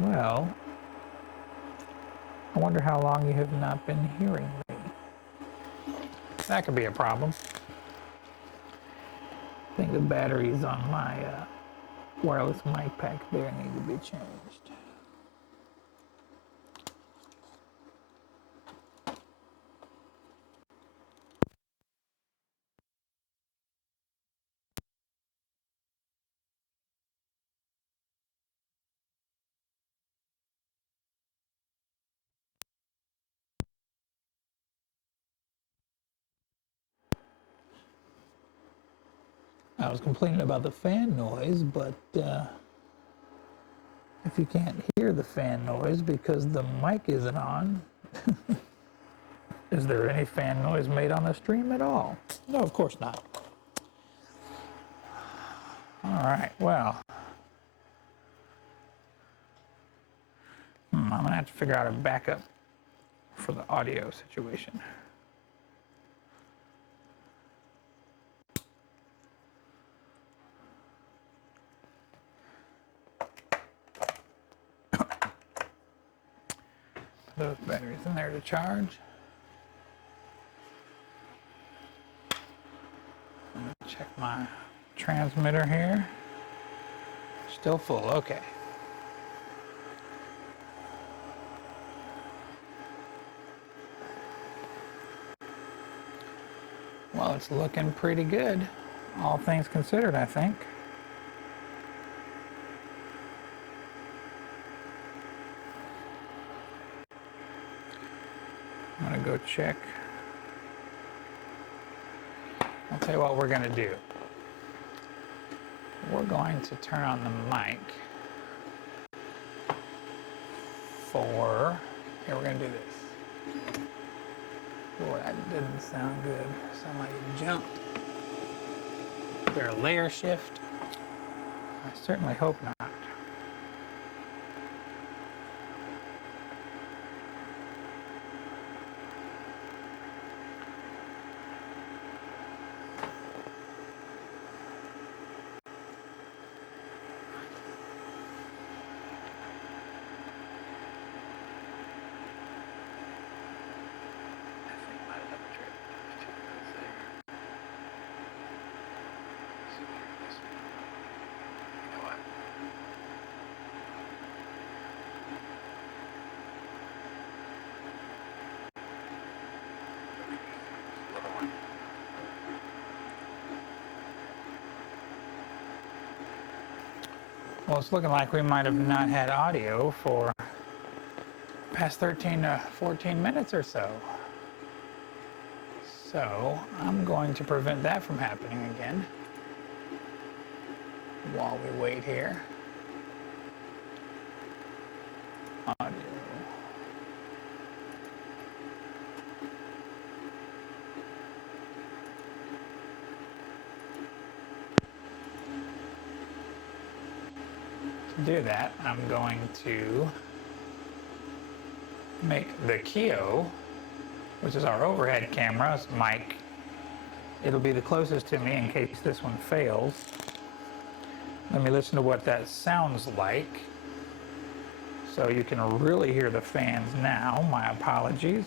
Well, I wonder how long you have not been hearing me. That could be a problem. I think the batteries on my wireless mic pack there need to be changed. I was complaining about the fan noise, but if you can't hear the fan noise because the mic isn't on, is there any fan noise made on the stream at all? No, of course not. All right, well, I'm gonna have to figure out a backup for the audio situation. Those batteries in there to charge. I'm gonna check my transmitter here. Still full, okay. Well, it's looking pretty good, all things considered, I think. I'm gonna go check. I'll tell you what we're gonna do. We're going to turn on the mic for, here we're gonna do this. Boy, that didn't sound good. Sound like it jumped. Is there a layer shift? I certainly hope not. Well, it's looking like we might have not had audio for past 13 to 14 minutes or so. So I'm going to prevent that from happening again while we wait here. Audio. To do that, I'm going to make the Keo, which is our overhead camera's mic, it'll be the closest to me in case this one fails. Let me listen to what that sounds like so you can really hear the fans now. My apologies.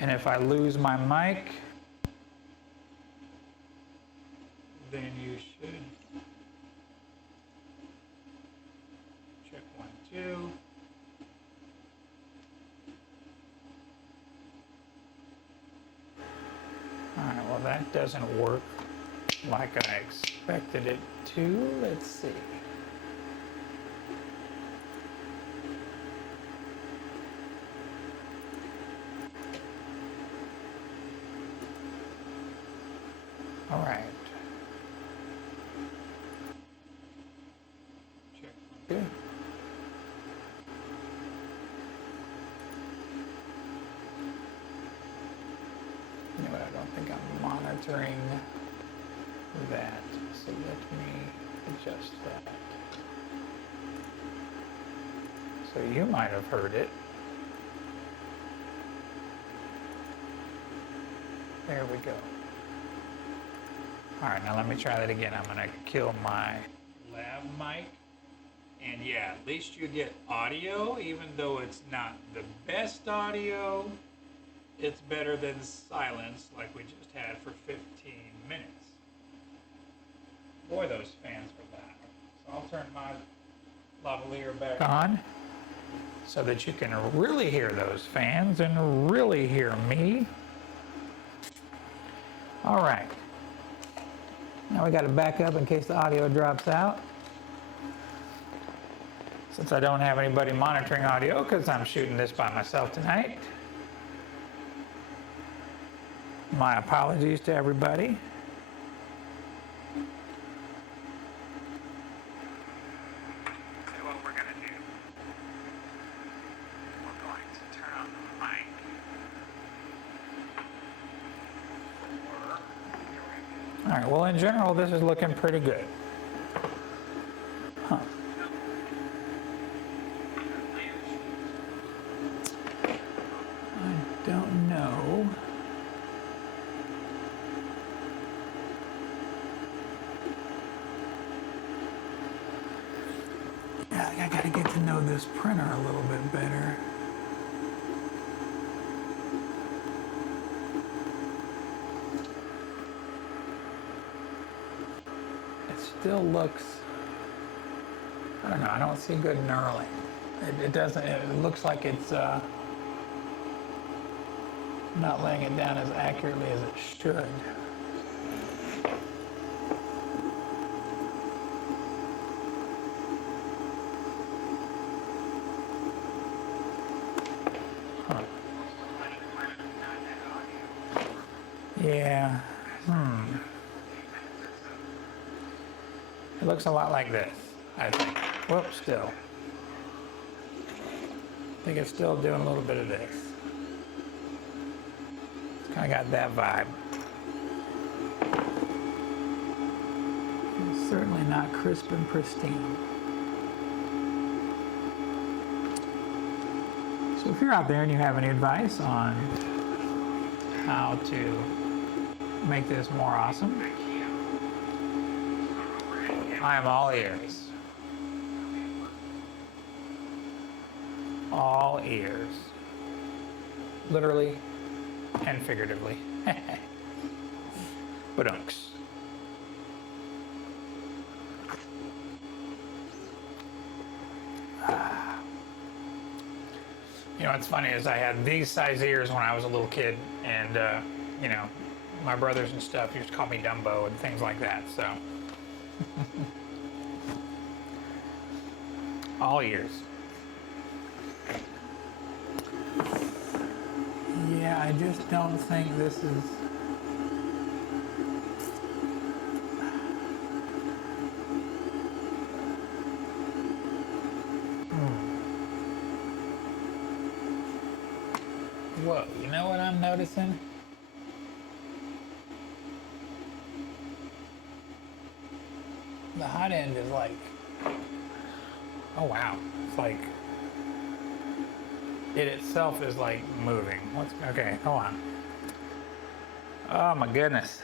And if I lose my mic, then you should check 1, 2. All right, well that doesn't work like I expected it to. Let's see. All right. Check 1, 2. You know what, I don't think I'm monitoring that, so let me adjust that. So you might have heard it. There we go. All right, now let me try that again. I'm gonna kill my lav mic And yeah, at least you get audio, even though it's not the best audio. It's better than silence like we just had for 15 minutes. Boy, those fans are loud. So I'll turn my lavalier back on so that you can really hear those fans and really hear me. All right. Now we got to back up in case the audio drops out. Since I don't have anybody monitoring audio because I'm shooting this by myself tonight. My apologies to everybody. So what we're going to do, we're going to turn on the mic. All right, well, in general, this is looking pretty good. Huh. I don't know. Yeah, I gotta get to know this printer a little bit better. It still looks, I don't know, I don't see good knurling. It doesn't, it looks like it's not laying it down as accurately as it should. Huh. Yeah. It looks a lot like this, I think. Whoops, still. I think it's still doing a little bit of this. It's kind of got that vibe. It's certainly not crisp and pristine. So if you're out there and you have any advice on how to make this more awesome, I am all ears. All ears. Literally and figuratively. Badunks. You know, what's funny is I had these size ears when I was a little kid, and, you know, my brothers and stuff used to call me Dumbo and things like that, so. All ears. Yeah, I just don't think this is... Whoa, you know what I'm noticing? The hot end is like... Oh wow, it's like... It itself is like moving. Okay, hold on. Oh my goodness.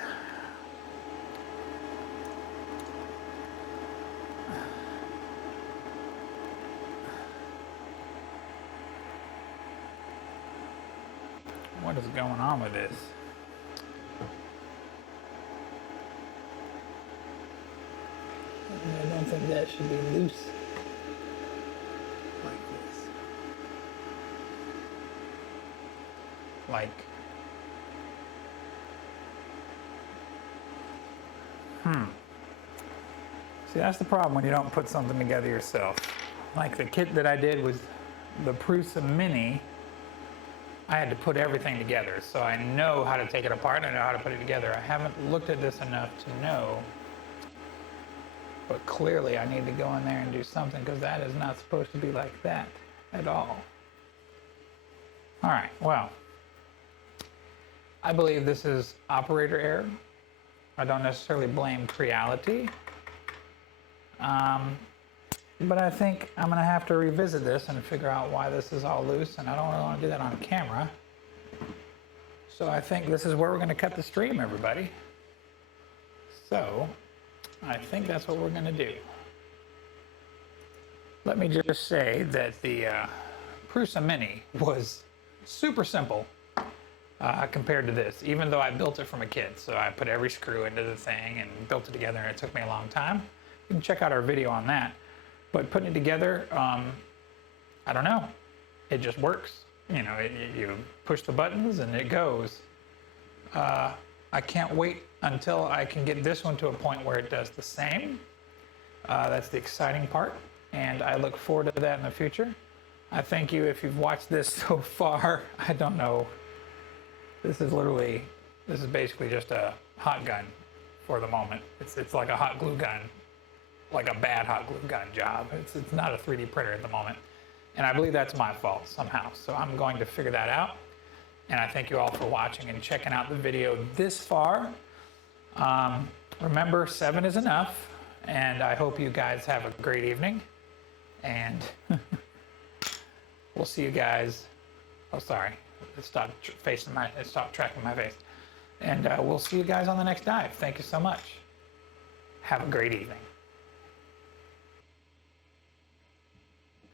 What is going on with this? I don't think that should be loose like this. Like, See, that's the problem when you don't put something together yourself. Like the kit that I did with the Prusa Mini, I had to put everything together. So I know how to take it apart and I know how to put it together. I haven't looked at this enough to know, but clearly I need to go in there and do something because that is not supposed to be like that at all. All right, well, I believe this is operator error. I don't necessarily blame Creality. But I think I'm gonna have to revisit this and figure out why this is all loose, and I don't really want to do that on camera. So I think this is where we're gonna cut the stream, everybody. So I think that's what we're gonna do. let me just say that the Prusa Mini was super simple compared to this, even though I built it from a kid. So I put every screw into the thing and built it together, and it took me a long time. You can check out our video on that. But putting it together, I don't know, it just works. You know, you push the buttons and it goes. I can't wait until I can get this one to a point where it does the same. That's the exciting part, and I look forward to that in the future. I thank you if you've watched this so far. I don't know. This is basically just a hot gun for the moment. It's like a hot glue gun, like a bad hot glue gun job. It's not a 3D printer at the moment. And I believe that's my fault somehow. So I'm going to figure that out. And I thank you all for watching and checking out the video this far. Remember, 7 is enough. And I hope you guys have a great evening. And we'll see you guys. Oh, sorry. It stopped tracking my face. And we'll see you guys on the next dive. Thank you so much. Have a great evening.